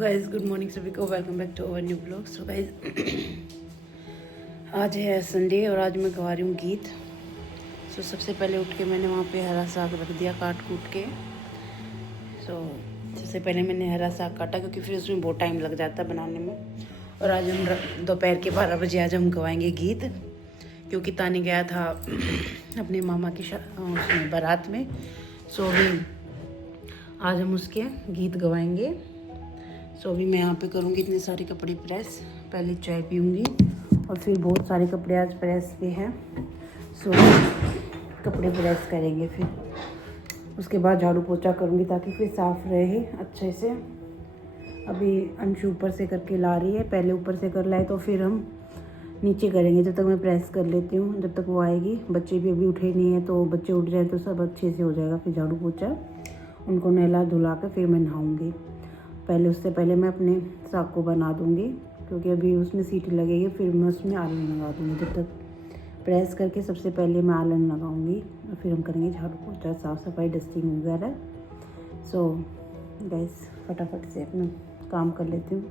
Guys good morning सभी को, welcome back to our new blog. So guys आज है संडे और आज मैं गा रही हूँ गीत। सो सबसे पहले उठ के मैंने वहाँ पे हरा साग रख दिया काट कूट के। सो सबसे पहले मैंने हरा साग काटा क्योंकि फिर उसमें बहुत टाइम लग जाता है बनाने में। और आज हम दोपहर के 12 बजे आज हम गवाएंगे गीत, क्योंकि तानी गया था अपने मामा की उसमें बारात में। सो अभी आज हम उसके गीत गवाएंगे। सो अभी मैं यहाँ पे करूँगी इतने सारे कपड़े प्रेस। पहले चाय पीऊँगी और फिर बहुत सारे कपड़े आज प्रेस पे हैं। सो कपड़े प्रेस करेंगे, फिर उसके बाद झाड़ू पोछा करूँगी ताकि फिर साफ़ रहे अच्छे से। अभी अंशु ऊपर से करके ला रही है, पहले ऊपर से कर लाए तो फिर हम नीचे करेंगे। जब तक मैं प्रेस कर लेती हूँ, जब तक वो आएगी। बच्चे भी अभी उठे नहीं हैं, तो बच्चे उठ जाए तो सब अच्छे से हो जाएगा। फिर झाड़ू पोछा उनको नहला धुला कर फिर मैं नहाऊँगी। पहले उससे पहले मैं अपने साग को बना दूँगी, क्योंकि अभी उसमें सीटी लगेगी, फिर मैं उसमें आलन लगा दूँगी। जब तक प्रेस करके सबसे पहले मैं आलन लगाऊँगी और फिर हम करेंगे झाड़ू पोछा, साफ़ सफाई, डस्टिंग वगैरह। सो गैस फटाफट से अपना काम कर लेती हूँ।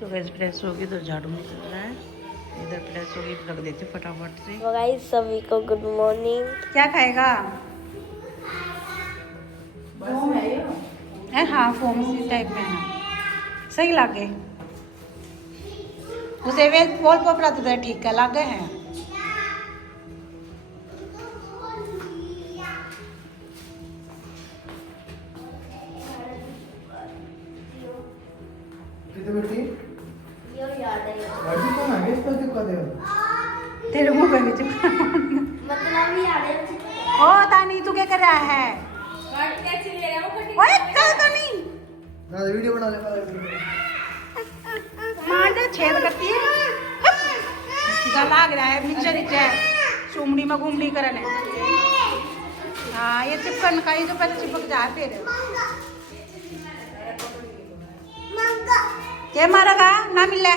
सो गैस प्रेस होगी तो झाड़ू निकल रहा है, इधर प्रेस होगी तो रख देती हूँ फटाफट से। गाइस सभी को गुड मॉर्निंग। क्या खाएगा? है हाँ, फोम सी टाइप में है, सही लागे। उसे वे वॉल पेपर तो ठीक है लागे हैं। तेरे मुंह पे नीचे ओ तानी तू क्या कर रहा है? ओए कल तो नहीं ना वीडियो बना ले मांडे छेद करती है। गला लग रहा है नीचे नीचे चुमड़ी में घूमड़ी करने। हाँ ये चिपकन का, ये जो पहले चिपक जाए फिर क्या मारेगा ना मिले।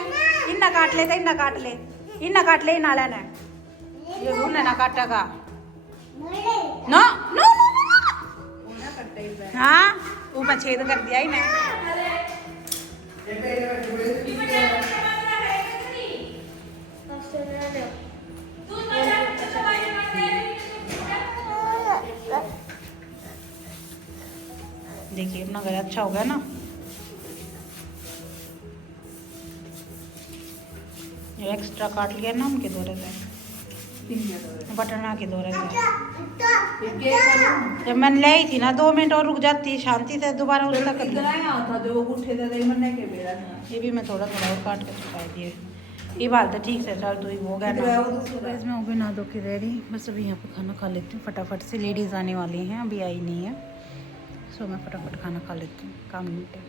इन्ना काट ले, इन्ना काट ले, इन्ना काट ले, इन्ना लेना ये भूलना ना काटेगा। नो नो हाँ ऊपर छेद कर दिया ही ना। देखिए अपना घर अच्छा हो गया ना। ये एक्स्ट्रा काट लिया ना उनके दौरे से, बटना के दौरे से। जब मैंने लाई थी ना 2 मिनट और रुक जाती शांति से, दोबारा उसका कर ये भी मैं थोड़ा थोड़ा और काट के सुखा दिए। ये बात है ठीक से चल तो हो गया ना। मैं अभी नहा धो के रेडी, बस अभी यहाँ पे खाना खा लेती हूँ फटाफट से। लेडीज़ आने वाली हैं, अभी आई नहीं है। सो मैं फटाफट खाना खा लेती हूँ, काम निपटे।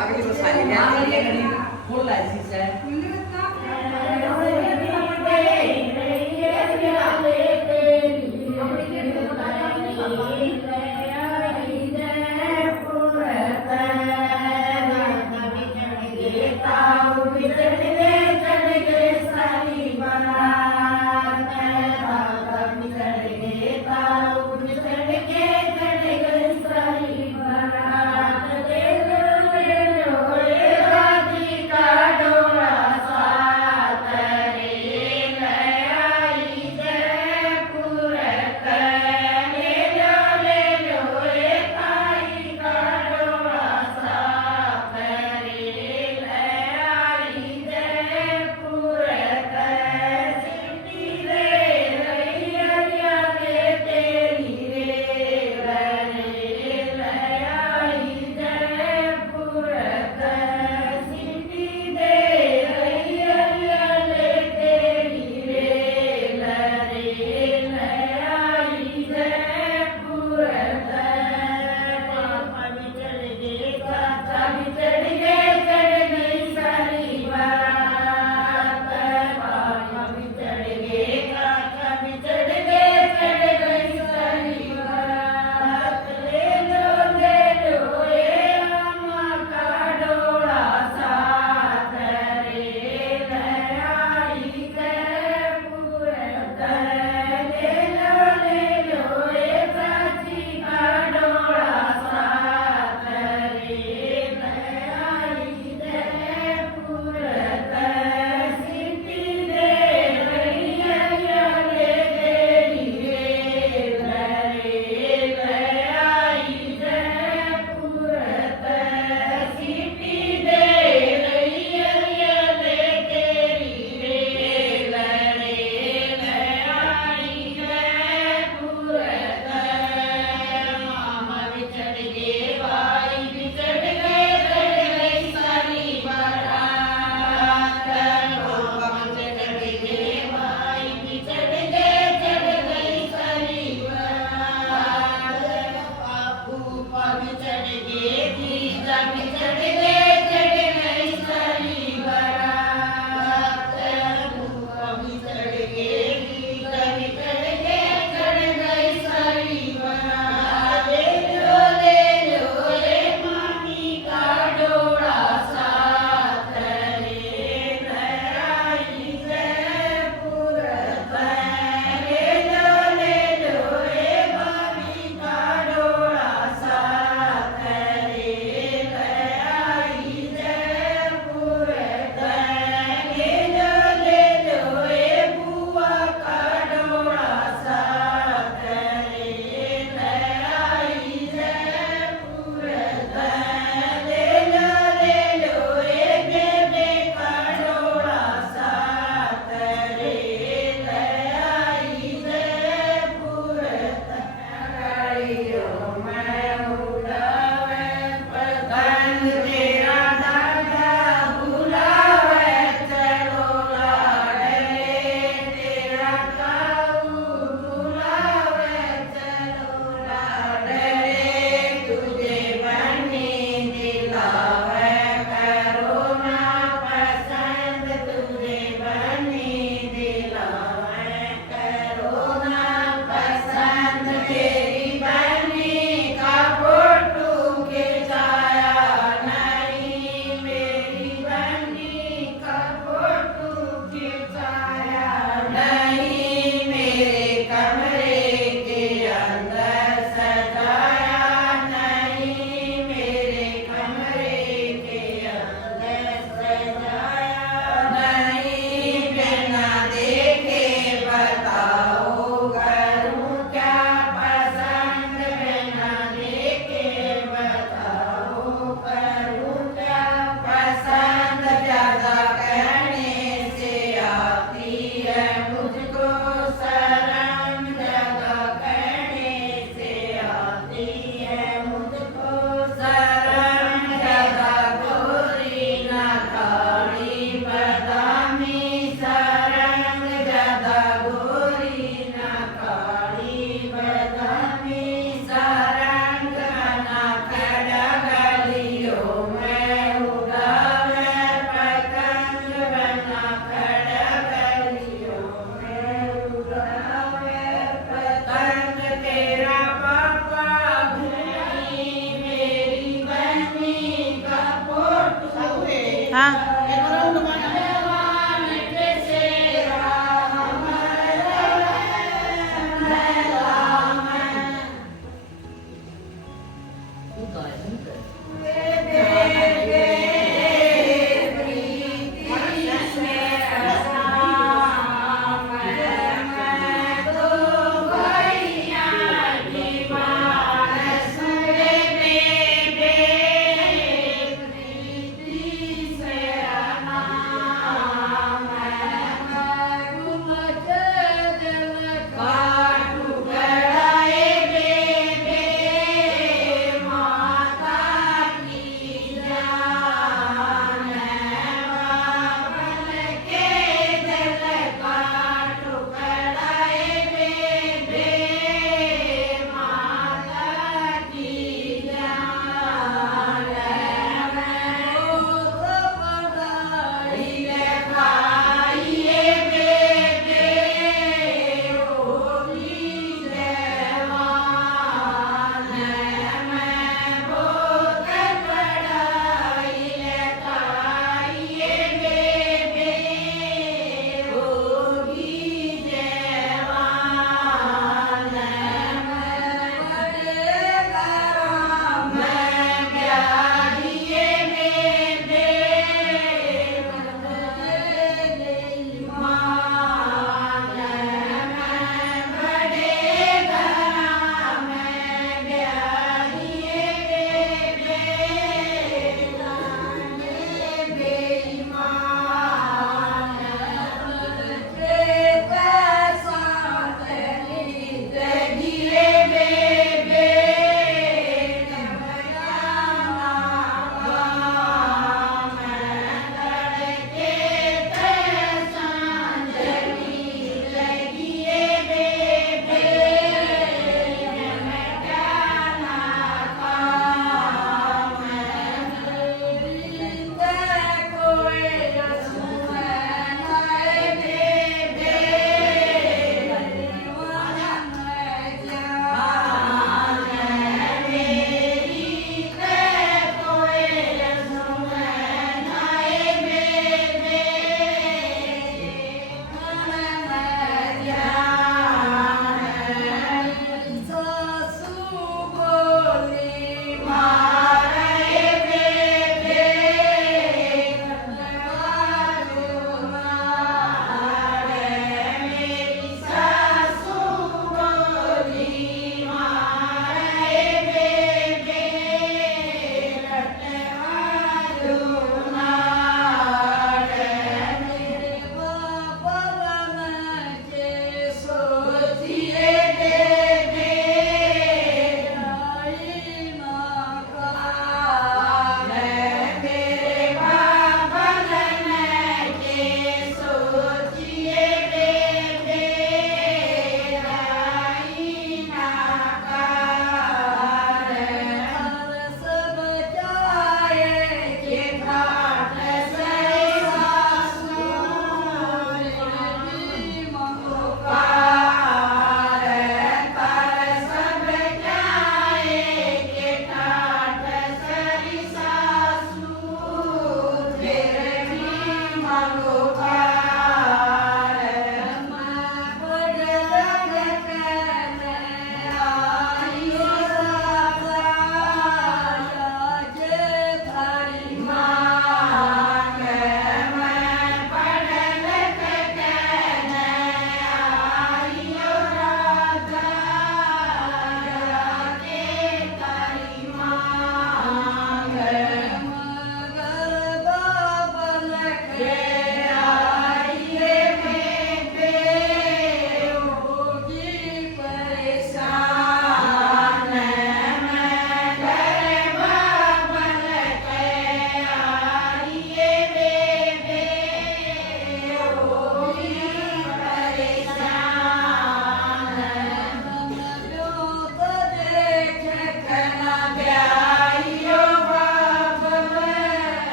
अगली बार सारी ले आती है गरीब बोल रहा है शीशा है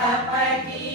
Papa